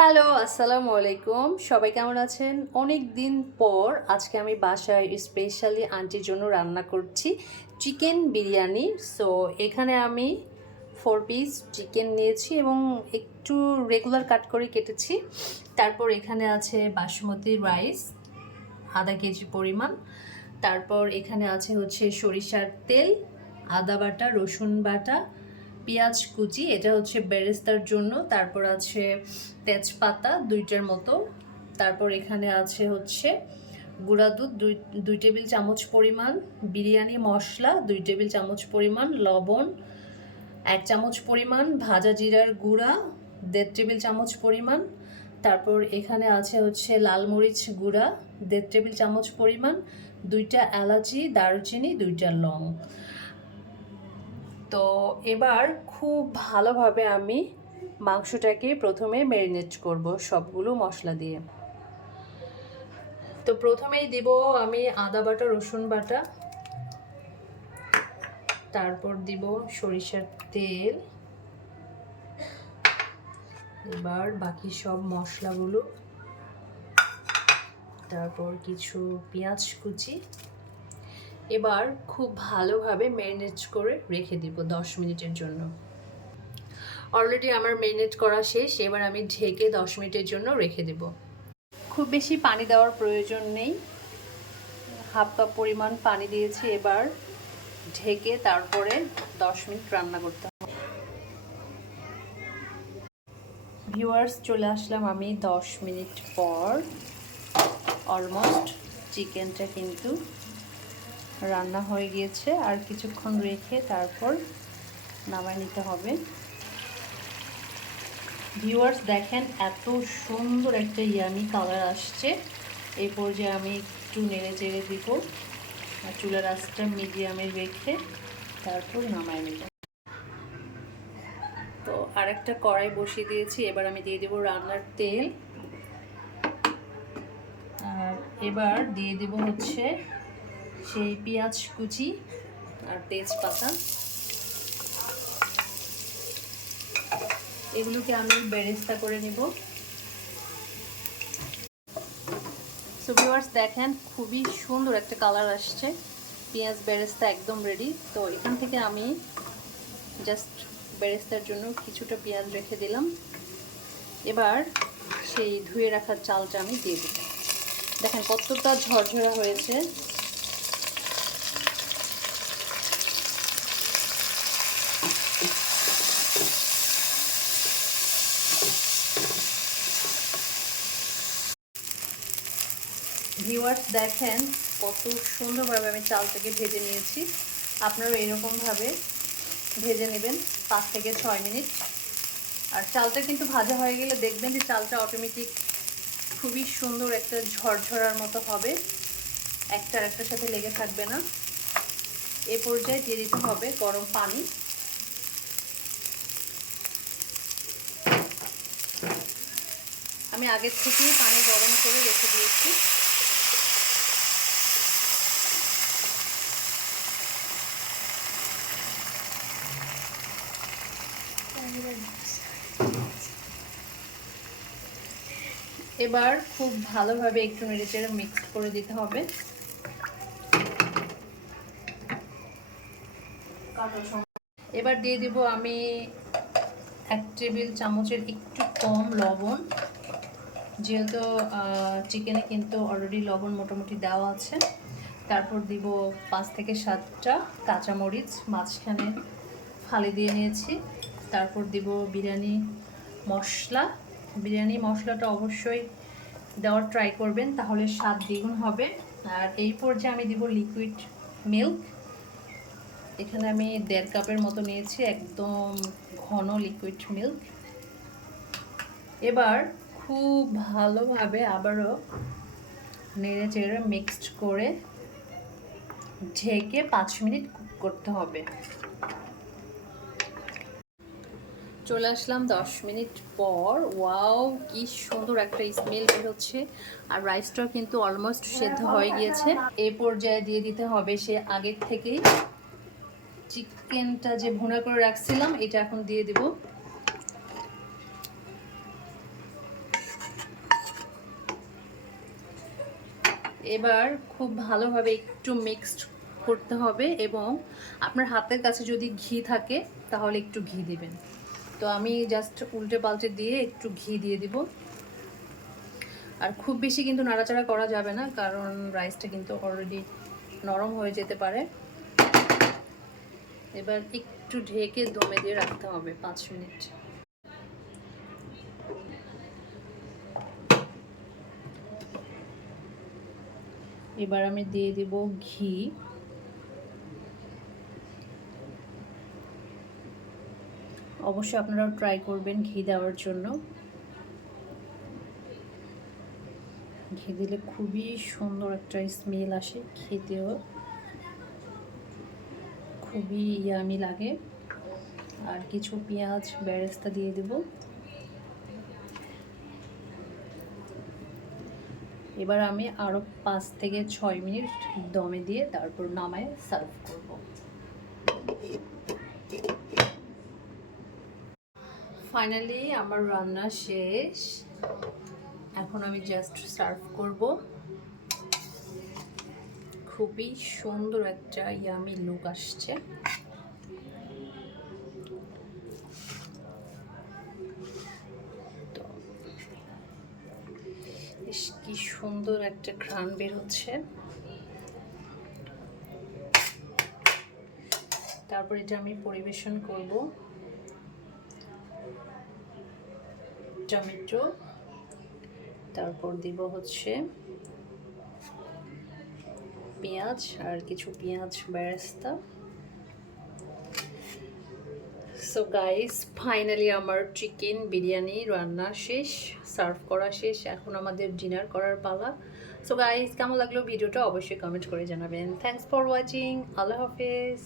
Hello, আসসালামু আলাইকুম। সবাই কেমন আছেন? অনেক দিন পর আজকে আমি বাসায় স্পেশালি আন্টির জন্য রান্না করছি চিকেন বিরিয়ানি। সো এখানে আমি 4 পিস চিকেন নিয়েছি এবং একটু রেগুলার কাট করে কেটেছি। তারপর এখানে আছে বাসমতি রাইস আধা কেজি পরিমাণ। তারপর এখানে আছে হচ্ছে সরিষার তেল, আদা বাটা, রসুন বাটা, পেঁয়াজ কুচি, এটা হচ্ছে বেরেস্তার জন্য। তারপর আছে তেজপাতা 2টার মতো। তারপর এখানে আছে হচ্ছে গুঁড়া দুধ 2 টেবিল চামচ পরিমাণ, বিরিয়ানি মশলা 2 টেবিল চামচ পরিমাণ, লবণ 1 চামচ পরিমাণ, ভাজা জিরার গুঁড়া 1.5 টেবিল চামচ পরিমাণ। তারপর এখানে আছে হচ্ছে লাল মরিচ গুঁড়া 1.5 টেবিল চামচ পরিমাণ, 2টা এলাচি, দারুচিনি, 2টা লং। তো এবার খুব ভালোভাবে আমি মাংসটাকে প্রথমে ম্যারিনেট করব সবগুলো মশলা দিয়ে। তো প্রথমেই দিব আমি আদা বাটা, রসুন বাটা, তারপর দিব সরিষার তেল, এবার বাকি সব মশলাগুলো, তারপর কিছু পেঁয়াজ কুচি। এবার খুব ভালোভাবে ম্যারিনেট করে রেখে দিব 10 মিনিটের জন্য। অলরেডি আমার ম্যারিনেট করা শেষ, এবার আমি ঢেকে 10 মিনিটের জন্য রেখে দেব। খুব বেশি পানি দেওয়ার প্রয়োজন নেই, হাফ কাপ পরিমাণ পানি দিয়েছি। এবার ঢেকে তারপরে 10 মিনিট রান্না করতে হবে। ভিউয়ার্স, চলে আসলাম আমি 10 মিনিট পর। অলমোস্ট চিকেনটা কিন্তু রান্না হয়ে গিয়েছে, আর কিছুক্ষণ রেখে তারপর নামায় নিতে হবে। ভিউয়ার্স দেখেন, এত সুন্দর একটা ইয়ামি কালার আসছে। এই পর্যায়ে আমি একটু নেড়ে চেড়ে দিব, আর চুলার আঁচটা মিডিয়ামে রেখে তারপর নামায় নেব। তো আরেকটা কড়াই বসিয়ে দিয়েছি, এবার আমি দিয়ে দেব রান্নার তেল, আর এবার দিয়ে দেব হচ্ছে সেই পেঁয়াজ কুচি আর তেজপাতা। এগুলোকে আমি বেরেস্তা করে নিব। সো ভিউয়ার্স দেখেন, খুবই সুন্দর একটা কালার আসছে, পেঁয়াজ বেরেস্তা একদম রেডি। তো এখান থেকে আমি জাস্ট বেরেস্তার জন্য কিছুটা পেঁয়াজ রেখে দিলাম। এবার সেই ধুয়ে রাখা চালটা আমি দিয়ে দেব। দেখেন কতটা ঝরঝরা হয়েছে। ভিউয়ার্স দেখেন কত সুন্দরভাবে আমি চালটাকে ভেজে নিয়েছি। আপনারা এরকমভাবে ভেজে নেবেন 5 থেকে 6 মিনিট। আর চালটা কিন্তু ভাজা হয়ে গেলে দেখবেন যে চালটা অটোমেটিক খুবই সুন্দর একটা ঝরঝরার মতো হবে, একটা একটার সাথে লেগে থাকবে না। এই পর্যায়ে দিয়ে দিতে হবে গরম পানি। আমি আগের থেকেই পানি গরম করে রেখে দিয়েছি। এবার খুব ভালোভাবে একটু নেড়েচেড়ে মিক্স করে দিতে হবে। এবার দিয়ে দিব আমি 1 টেবিল চামচের একটু কম লবণ, যেহেতু চিকেনে কিন্তু অলরেডি লবণ মোটামুটি দেওয়া আছে। তারপর দিব 5 থেকে 7টা কাঁচামরিচ মাঝখানে ফালি দিয়ে নিয়েছি। তারপর দিব বিরিয়ানি মশলা। বিরিয়ানি মশলাটা অবশ্যই দেওয়ার ট্রাই করবেন, তাহলে স্বাদ দ্বিগুণ হবে। আর এই পর্যায়ে আমি দিব লিকুইড মিল্ক। এখানে আমি 1.5 কাপের মতো নিয়েছি, একদম ঘন লিকুইড মিল্ক। এবার খুব ভালোভাবে আবারও নেড়ে চেড়ে মিক্সড করে ঢেকে 5 মিনিট কুক করতে হবে। চলে আসলাম 10 মিনিট পর। ওয়াও, কি সুন্দর একটা স্মেল বের হচ্ছে, আর রাইসটাও কিন্তু অলমোস্ট সেদ্ধ হয়ে গিয়েছে। এই পর্যায়ে দিয়ে দিতে হবে সে আগের থেকেই চিকেনটা যে ভুনা করে রাখছিলাম, এটা এখন দিয়ে দিব। এবার খুব ভালোভাবে একটু মিক্সড করতে হবে এবং আপনার হাতের কাছে যদি ঘি থাকে তাহলে একটু ঘি দিবেন। তো আমি জাস্ট উল্টে পাল্টে দিয়ে একটু ঘি দিয়ে দিব। আর খুব বেশি কিন্তু নাড়াচাড়া করা যাবে না, কারণ রাইসটা কিন্তু অলরেডি নরম হয়ে যেতে পারে। এবার একটু ঢেকে দমে দিয়ে রাখতে হবে 5 মিনিট। এবার আমি দিয়ে দিব ঘি। অবশ্যই আপনারাও ট্রাই করবেন ঘি দেওয়ার জন্য। ঘি দিলে খুবই সুন্দর একটা স্মেল আসে, খেতেও খুবই ইয়ামি লাগে। আর কিছু পেঁয়াজ বেরেস্তা দিয়ে দেব। এবার আমি আরও 5 থেকে 6 মিনিট দমে দিয়ে তারপর নামায় সার্ভ করব। ফাইনালি আমার রান্না শেষ। এখন আমি জাস্ট সার্ভ করব। খুবই সুন্দর একটা ইয়ামি লুক আসছে। তো কি সুন্দর একটা ঘ্রাণ বের হচ্ছে। তারপর এটা আমি পরিবেশন করব। টমেটো, তারপর দিব হচ্ছে পেঁয়াজ আর কিছু পেঁয়াজ বেরেস্তা। সো গাইস, ফাইনালি আমার চিকেন বিরিয়ানি রান্না শেষ, সার্ভ করা শেষ। এখন আমাদের ডিনার করার পালা। সো গাইস, কেমন লাগলো ভিডিওটা অবশ্যই কমেন্ট করে জানাবেন। Thanks for watching. আল্লাহ হাফেজ।